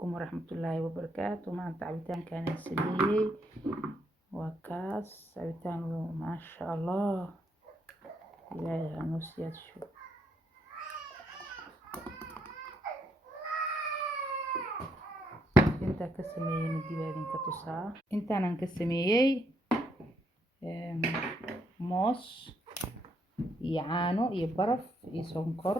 calaykum waraxmatullaahi wabarakaatu. maanta cabitaankaan sameeyey waa kaas cabitaan maasha allah, ilaahay ha noo siyaadsho. intaan ka sameeyeyna dib idinka tusaa. intaanan ka sameeyey moos iyo caano iyo baraf iyo sonkor.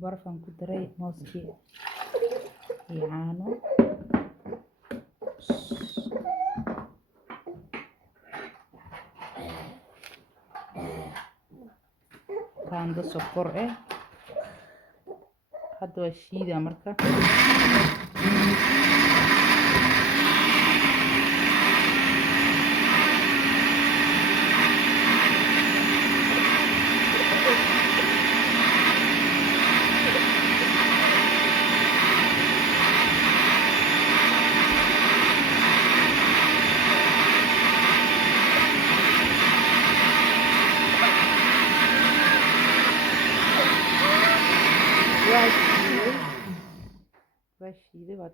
barafaan ku daray mooskii iyo caano, qaando sokor hadda waa shiida marka. waa shiiday waa